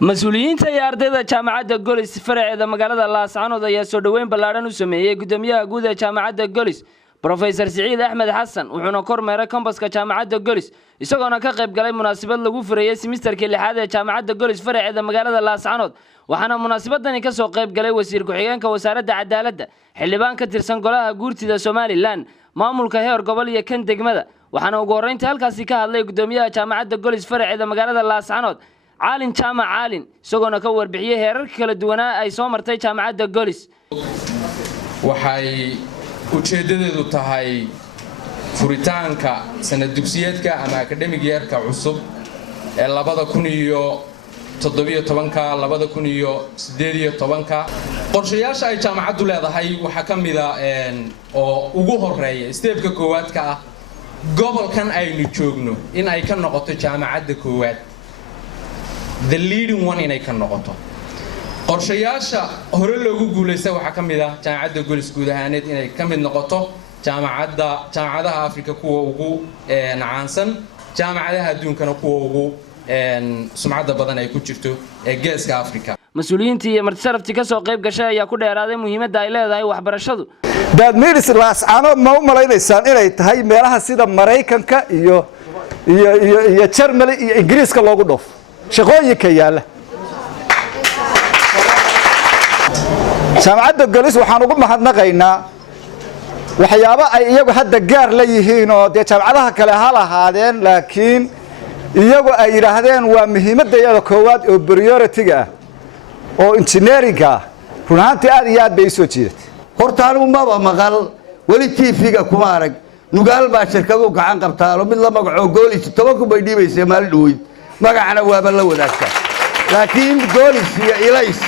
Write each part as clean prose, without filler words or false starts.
مسؤوليinta iyo ardayda jaamacadda Golis faraceeda magaalada Laascaanood ayaa soo dhaweyn ballaaran u sameeyay gudoomiyaha guud ee jaamacadda Golis Professor Saciid Axmed Xasan wuxuuna kormeeray kambaska jaamacadda Golis isagoona ka qayb galay munaasabad lagu furayay semesterkii 6aad ee jaamacadda Golis faraceeda magaalada Laascaanood waxaana munaasabadani ka soo qayb galay wasiir ku-xigeenka wasaaradda cadaaladda xildhibaan ka tirsan golaha guurtida Soomaaliland maamulka heer gobol iyo kan degmada waxaana ugu horeyntii halkaas ka hadlay gudoomiyaha jaamacadda Golis faraceeda magaalada Laascaanood عالن جامع عالن سجون كور بحيه هرك كلا دونا أي سومر تي جامعة الجوليس وحي وشددوا تهاي فريتان كا سنة دكسيات كا أما أكاديمي غير كعصب اللي بدأ كونيو تطبيق طبعاً كا اللي بدأ كونيو سديرية طبعاً كا قرشياش أي جامعة دولة هاي وحكم إذا أو وجوه الرأي استيب كقوات كا قبل كان أي نتشوجنو إن أي كان نقطة جامعة الكوات the leading one inay ka noqoto qorshayaasha hore loogu guuleystay waxa kamid ah jaamacadda Golis guud ahaaneed inay kamid noqoto jaamacadaha Afrika kuwa ugu caansan jaamacadaha adduunkana kuwa ugu sumcadda badan ay ku jirto ee geeska Afrika mas'uuliyiinta iyo martisharafti ka soo qayb gashay ayaa ku dheeraaday muhiimadda ay leedahay waxbarashadu dad meelis Laascaanood ma u malaynaysan inay tahay meelaha sida Mareykanka iyo Germany iyo Ingiriiska loogu dhoof shaqooyinka yaala jaamacadda Golis waxaan ugu mahadnaqaynaa waxyaabo ay iyagu hadda gaar la yihiin oo jaamacadaha kale hal ahaadeen laakiin iyagu ay yiraahdeen waa muhiimadda koowaad oo priority-ga oo engineering-ga runtii aad iyo aad bay soo jeedatay horta anigu ma maqal wali TV-ga kuma arag nugaal baa shirkadu gacan qabtaa mid la magaco Golis 10 ku bay dhiibaysay maalin dhaweyd magacana waaba la wadaagtaa laakiin Golis iyo Ilays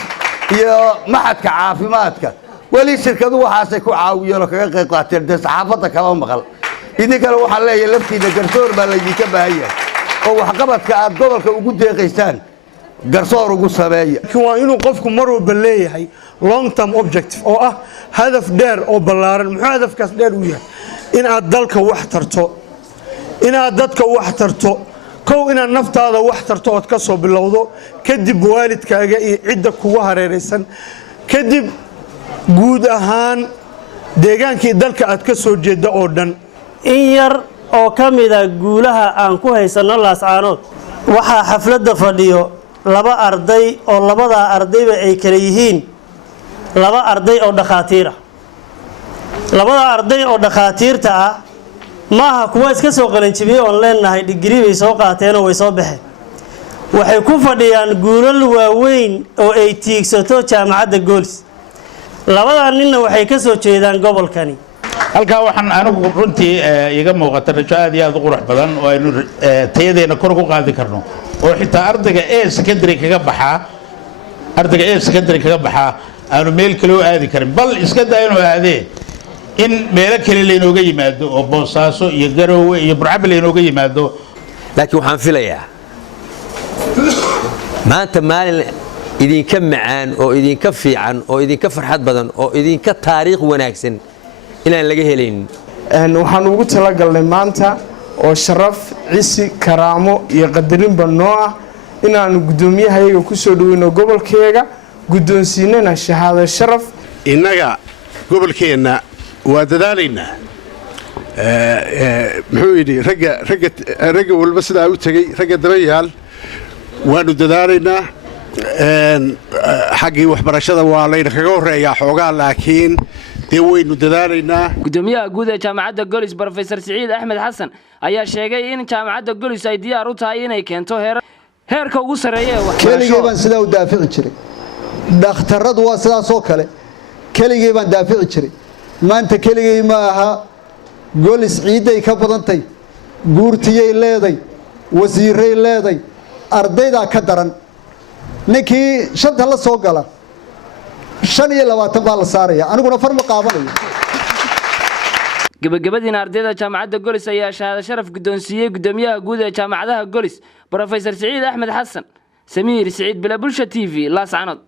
iyo maxadka caafimaadka wali shirkadu waxaasay ku caawiyeen oo kaga qayb qaateen saxaafadda kala maqal idinkana waxa leeyahay laftiina garsoor baa la idinka baahiyaa oo wax qabadka aad gobolka ugu deeqaystaan garsoor ugu sameeya waa inuu qofku mar walba leeyahay long term objective oo ah hadaf dheer oo ballaaran muxuu hadafkaas dheer u yahay in aad dalka wax tarto in aad dadka wax tarto kow inaad naftaada wax tarto oo ka soo bilowdo kadib waalidkaaga iyo cidda kugu hareeraysan kadib guud ahaan deegaankii dalka aad ka soo jeedo oo dhan in yar oo kamida guulaha aan ku haysano Laascaanood waxa xafladda fadhiyo laba arday oo labada ardayba ay kala yihiin laba arday oo dhakhaatiir ah labada arday oo dhakhaatiirta ah maaha kuwa iska soo qalinjibiyay oo leenahay degree way soo qaateen oo way soo baxeen waxay ku fadhiyaan guulal waaweyn oo ay tiigsato jaamacadda Golis labada ninna waxay ka soo jeedaan gobolkani halka waxaan anigu runtii iga muuqata rajo aad iyo aad u qurux badan oo aynu tayadeena kor ugu qaadi karno oo xitaa ardayga secondary kaga baxaa aanu meel kale u aadi karin bal iska daa inuu aadee in meelo kale leenooga yimaado oo Boosaaso iyo Garowe iyo Burcable leenooga yimaado laakiin waxaan filayaa maanta maalin idinka macaan oo idinka fiican oo idinka farxad badan oo idinka taariikh wanaagsan inaan laga helin waxaan ugu talagalnay maanta oo sharaf cisi karaamo iyo qadarinba noo ah inaan gudoomiyahayaga ku soo dhaweyno gobolkeega gudoonsiinana shahaado sharaf inaga gobolkeena waa dadaalayna muxuu yidhi ragga walba sidaa u tagay ragga dabayaal waanu dadaalaynaa xaggii waxbarashada waa layna kaga horeeyaa xoogaa laakiin dee waynu dadaalaynaa gudoomiyaha guud ee jaamacadda Golis Professor Saciid Axmed Xasan ayaa sheegay in jaamacadda Golis ay diyaar u tahay inay keento heerka ugu sareeya keligii baan sidaa u daafici jiray dhakhtarradu waa sidaas oo kale keligii baan daafici jiray maanta keligii ma aha Golis ciiday ka badantay guurtiyay leeday wasiiray leeday ardayda ka daran ninkii shanta la soo gala 25 baa la saaraya aniguna farma qaabanayo gabagabadina ardayda jaamacadda Golis ayaa shahaado sharaf gudoonsiiyay gudoomiyaha guud ee jaamacadaha Golis Professor Saciid Axmed Xasan Samiir Saciid bila bulsha TV Laascaanood